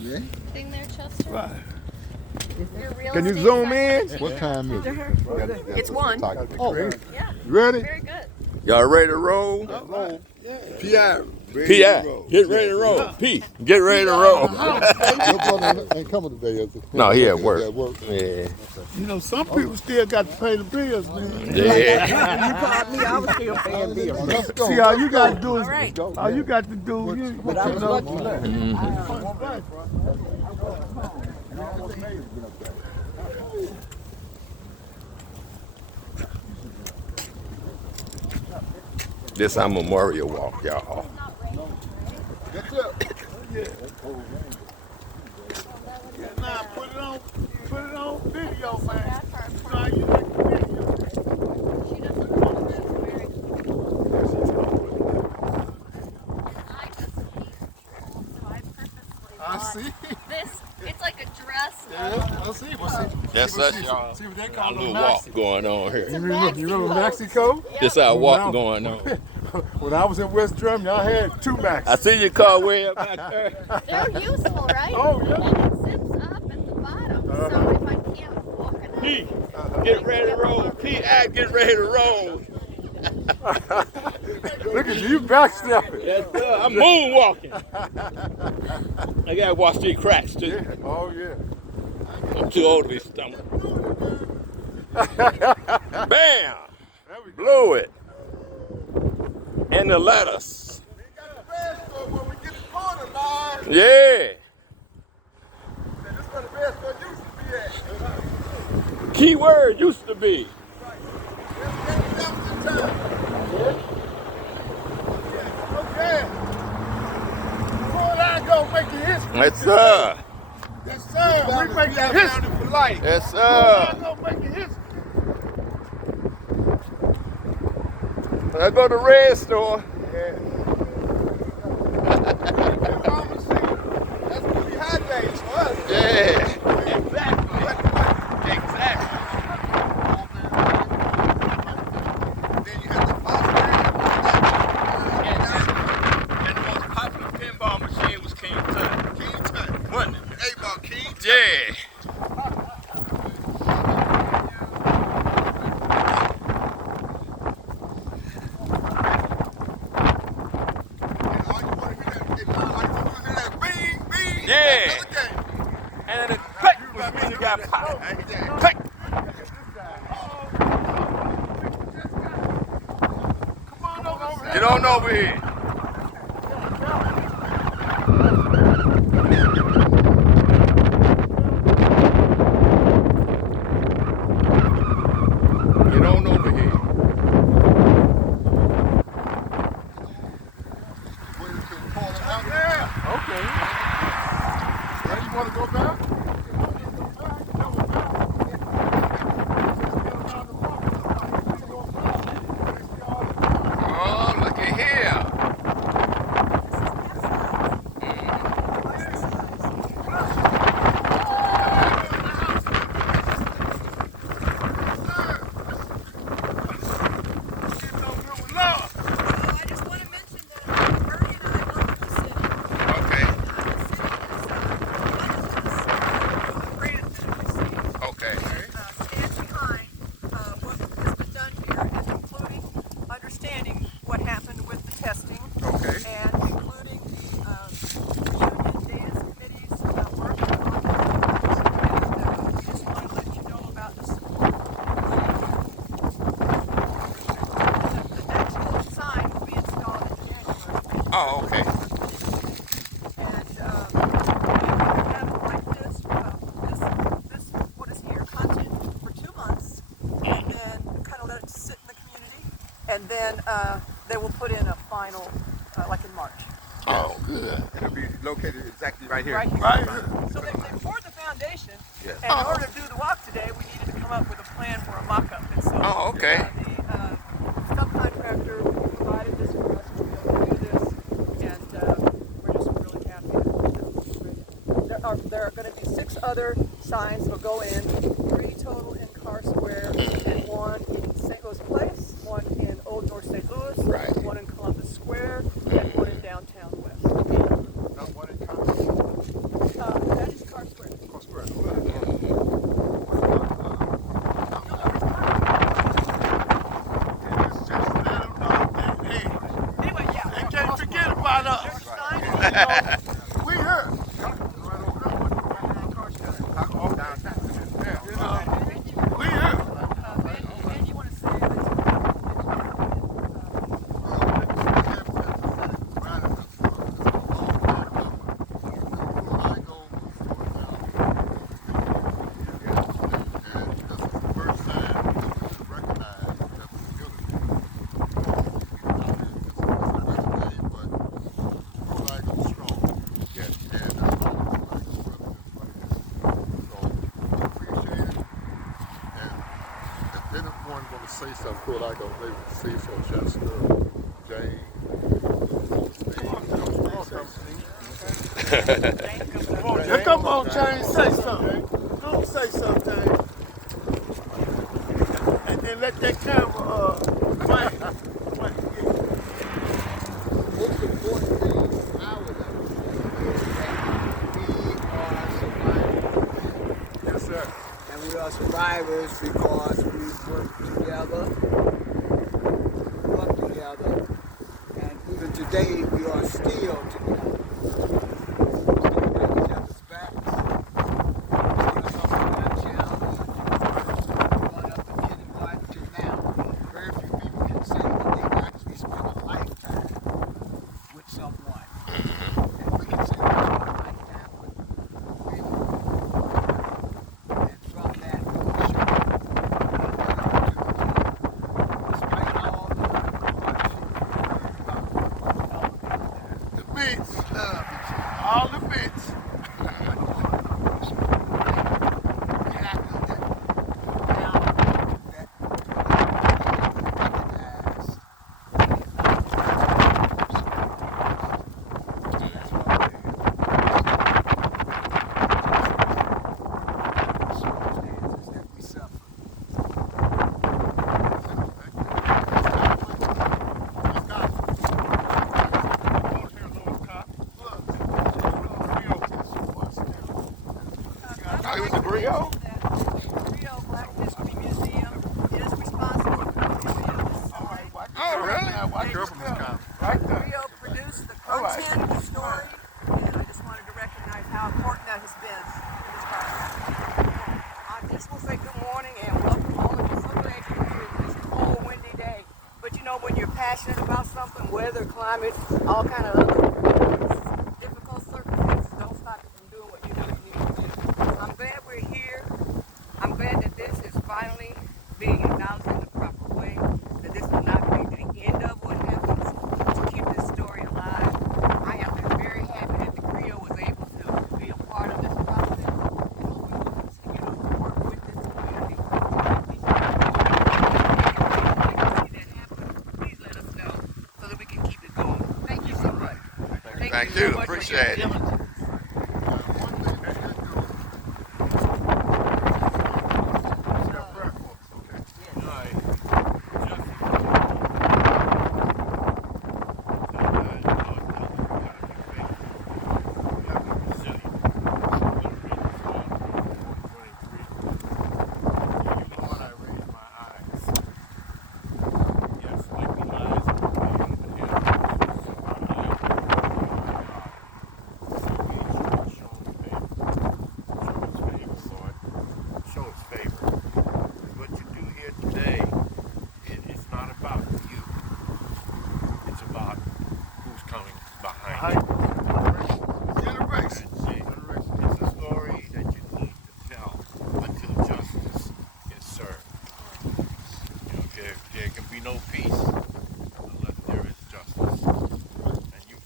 thing there, Chester? Right. Your real Can you estate zoom in? section? What time is it? It's 1. Oh, Yeah, you ready? very good. Y'all ready to roll? P.I. P.I. Get ready to roll. P. Get ready to roll. Your brother ain't coming today, is it? No, he at He work. at work. Yeah. You know, some people still got to pay the bills, man. Yeah. You called me, I was still paying bills. Let's go. See, all you got to do is, All right. all you got to do, you know. This our memorial walk, y'all. That's it. Nah, put it on video, man. You know how you make the video. She doesn't know she's wearing. I just hate people, so I purposely I bought see. this. It's like a dress. Yeah, I see. That's us, y'all. See what they Our call little them walk Maxi. going on here. You remember Mexico? This our walk going on. When I was in West Germany, I had 2 Maxi. I see your car way up out there. They're useful, right? Oh, yeah. And it zips up at the bottom, so if I can't walk it P. Get ready to roll. P.I. Get ready to roll. Look at you backstepping. Yes, sir. I'm moonwalking. I gotta watch these cracks too. Yeah. Oh, yeah. I'm too old to be stumbling. Bam! There we go. Blew it. And the lettuce. We got the best store when we get the corner line. Yeah. This is where the best store used to be at. Keyword used to be. Okay. Before I go make the history. Yes, sir. Yes, sir. We make the history for life. Yes, Before I sir. go make the history. Let's go to the red store. That's pretty hot days for us. Yeah. Exactly. Exactly. Then you have the phosphorus. And the most popular pinball machine was King Tut. King Tut. Wasn't it? Hey, about King Tut. Yeah. All you want to hear that bing, bing. Yeah. Another game. And then it click was when you got popped. Click. Come on over here. Get on over here. Get on over here. Wait until the corner out there. Okay. Now you want to go back? Oh, look at here. I just want to mention that Ernie and I work for the city. Okay. Okay. Stand behind what has been done here, and including understanding what happened with the testing, Okay. and including union dance committees working on it. And we just want to let you know about the support. The actual sign will be installed in January. Oh, okay. And we have it like this, what is here, content for 2 months, and then kind of let it sit in the community, and then they will put in a final, like in March. Oh, good. It'll be located exactly right here. Right here. Right here. So they poured the foundation, Yes. and in order to do the walk today, we needed to come up with a plan for a mock-up. And so Oh, okay. the subcontractor provided this for us to be able to do this, and we're just really happy. There are going to be 6 other signs that will go in, 3 total in Carr Square, and 1 in St. Louis Place, 1 in Old North St. Louis, Right. 1 in Columbus Square, and 1 in downtown West. Not one in Congress. say something, Pruitt-Igoe, maybe Cecil, Jessica, Jane. Here come on, Jane, say something. Don't say something. And then let that camera play. Most important thing I would understand is that we are survivors. Yes, sir. And we are survivors because we work together, and even today we are still together. Each other's backs. Still talking about challenges. Going up to kindergarten to now. Very few people can say that they've actually spent a lifetime with someone. And we can say we spent a lifetime with many. And from that, we can show despite all the hardship we heard about, The bitch. All the bitch. Oh, it was a griot? Rio Black History Museum is responsible for the museum this side. Oh, really? Watch her from this kind. Rio produced the content, the story, and I just wanted to recognize how important that has been in this process. I just will say good morning and welcome all of you. So glad you're here this cold, windy day. But you know, when you're passionate about something, weather, climate, all kind of other difficult circumstances don't stop you from doing what you know you need to do. So I'm glad we're here. I'm glad that this is finally being acknowledged in the proper way, that this will not be the end of what happens to keep this story alive. I have been very happy that the Creole was able to be a part of this process, and we will continue to work with this community. If you see that happen, please let us know so that we can keep it going. Thank you so much. Thank so you. much for your Appreciate it. diligence. No peace unless there is justice. And you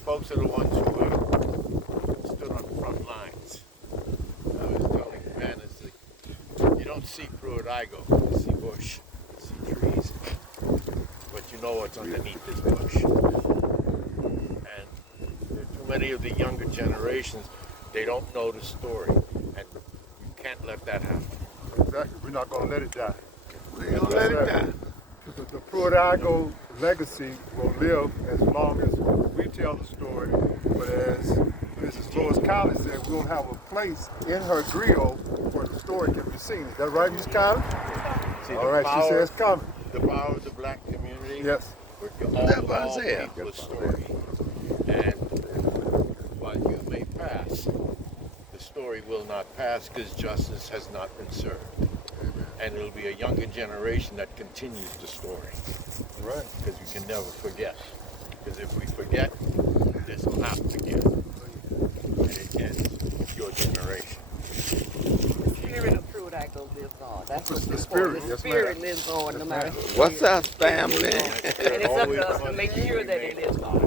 folks are the ones who stood on the front lines. I was telling Ben, you don't see Pruitt-Igoe, you see bush, you see trees, but you know what's underneath this bush. And there are too many of the younger generations, they don't know the story, and you can't let that happen. Exactly. We're not going to let it die. We ain't gonna let it die. The Pruitt-Igoe legacy will live as long as we tell the story. But as Mrs. Lois Collins said, we'll have a place in her griot where the story can be seen. Is that right, Ms. Collins? See, All right, she says coming. The power of the black community. Yes. That's what I said. The story. And while you may pass, the story will not pass because justice has not been served. And it'll be a younger generation that continues the story. Right. Because we can never forget. Because if we forget, this will happen again. And it ends your generation. The spirit of Pruitt-Igoe lives on. That's what The the spirit, The yes, spirit ma'am. lives on no matter who. What's up, family? And it's up to us to make sure that it lives on.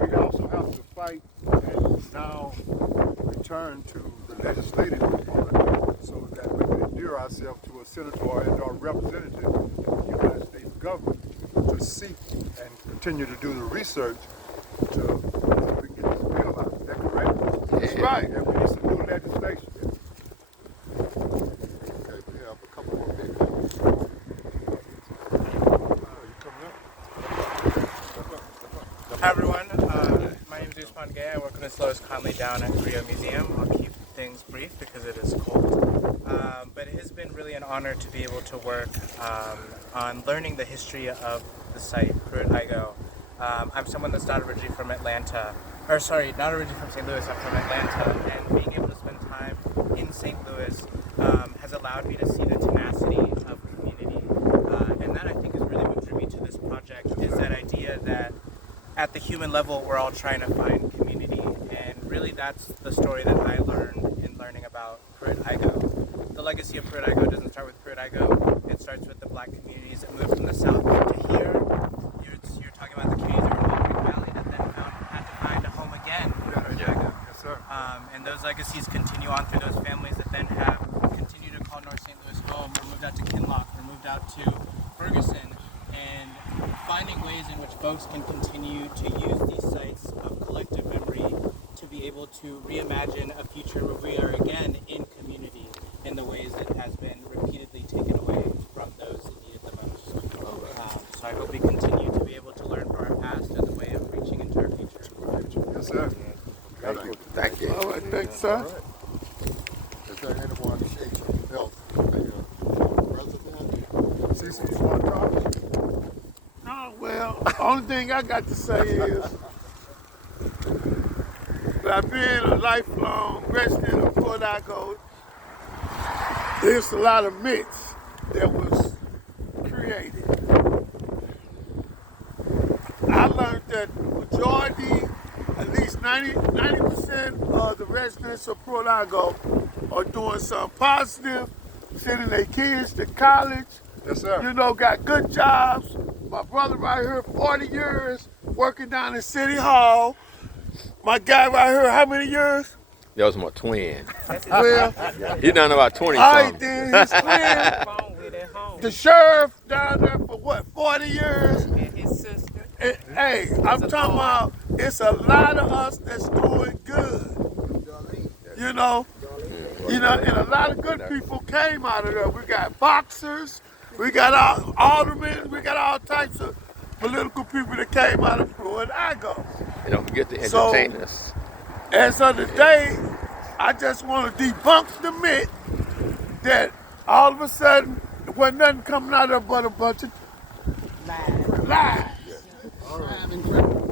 We also have to fight and now return to the legislative component so that we can endear ourselves to a senator and our representative in the United States government to seek and continue to do the research to we can get this bill out. Is that correct? That's right. And we need some new legislation. Okay, we have a couple more minutes. Hi everyone, my name is Pruitt-Igoe. I work in the Lois Conley down at Pruitt-Igoe Museum. I'll keep things brief because it is cold. But it has been really an honor to be able to work on learning the history of the site, Pruitt-Igoe. I'm someone that's not originally from Atlanta, or sorry, not originally from St. Louis, I'm from Atlanta, and being able to spend time in St. Louis has allowed me to see the tenacity of community. And that I think is really what drew me to this project, is that idea that at the human level, we're all trying to find community, and really that's the story that I learned in learning about Pruitt-Igoe. The legacy of Pruitt-Igoe doesn't start with Pruitt-Igoe. It starts with the black communities that moved from the south to here. You're talking about the communities that were in the Valley that then had to find a home again in Pruitt-Igoe. Yes, sir. And those legacies continue on through those families that then have continued to call North St. Louis home, or moved out to Kinloch, or moved out to Ferguson, and finding ways in which folks can continue to use these sites of collective memory to be able to reimagine a future where we are again in community in the ways that has been repeatedly taken away from those that need it the most. So I hope we continue to be able to learn from our past as a way of reaching into our future. Yes, sir. Thank you. Thank you. All right, thanks, sir. Is there anyone else? President? Cecil, you want to talk? Oh, well, only thing I got to say is that I've been a lifelong resident of Pruitt-Igoe. There's a lot of myths that was created. I learned that majority, at least 90% of the residents of Pruitt-Igoe are doing something positive, sending their kids to college, Yes, sir. you know, got good jobs. My brother right here, 40 years, working down in City Hall. My guy right here, how many years? That was my twin. Well, He done about 20 all right something. then, his twin, the sheriff down there for what, 40 years? And his sister. And, hey, I'm talking about, it's a lot of us that's doing good. You know, and a lot of good people came out of there. We got boxers, we got aldermen, we got all types of political people that came out of Pruitt-Igoe. And don't forget to So- entertain us. As of today, I just want to debunk the myth that all of a sudden there wasn't nothing coming out of but a bunch of lies.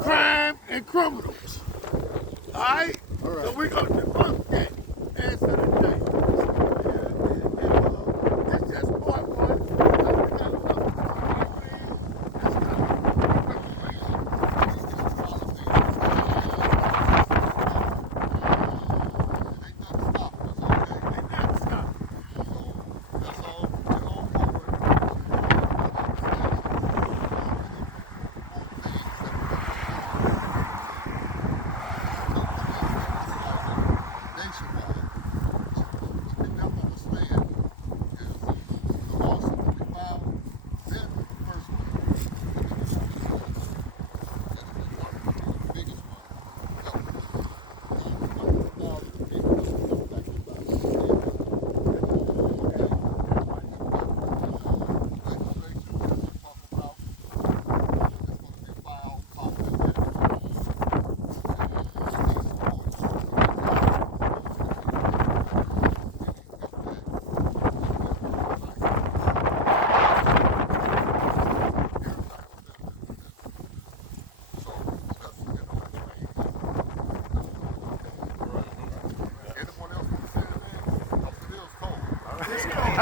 Crime and criminals. All right? So we're going to debunk that as of today. That's just part one. We got another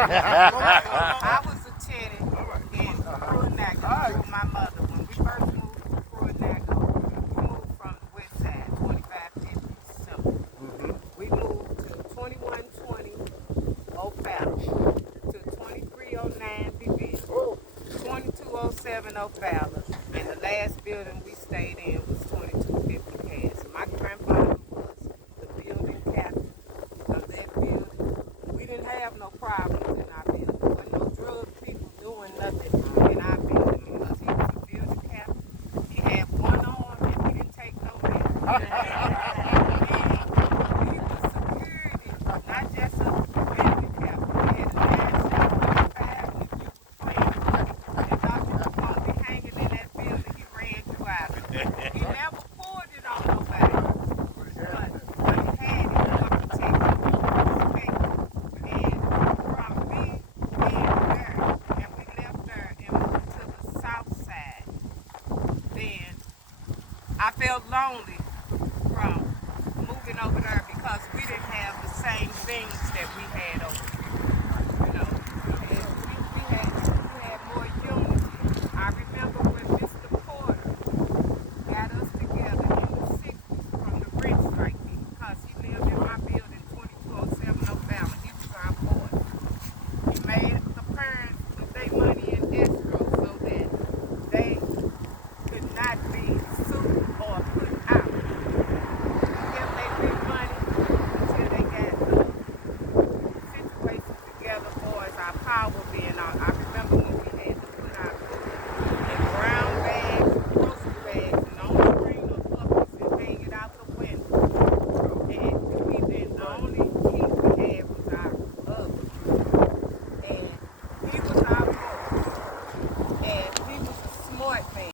that's I was a tenant in Pruitt-Igoe with my mother. When we first moved to Pruitt-Igoe, we moved from the west side, 2550. So we moved to 2120 O'Fallon, to 2309 Beville, 2207 O'Fallon, and the last building we stayed in was 2250 Cass. My grandfather was the building captain of that building. We didn't have felt lonely from moving over there because we didn't have the same things that we had over here. You know, and we had more unity. I remember when Mr. Porter got us together in the 60s from the rich like me because he lived in my building 2207 Oak Allen. He was our boy. He made the parents put their money in escrow so that they could not be sued or put out. He kept their big money until they got the situation together for us, our power being out.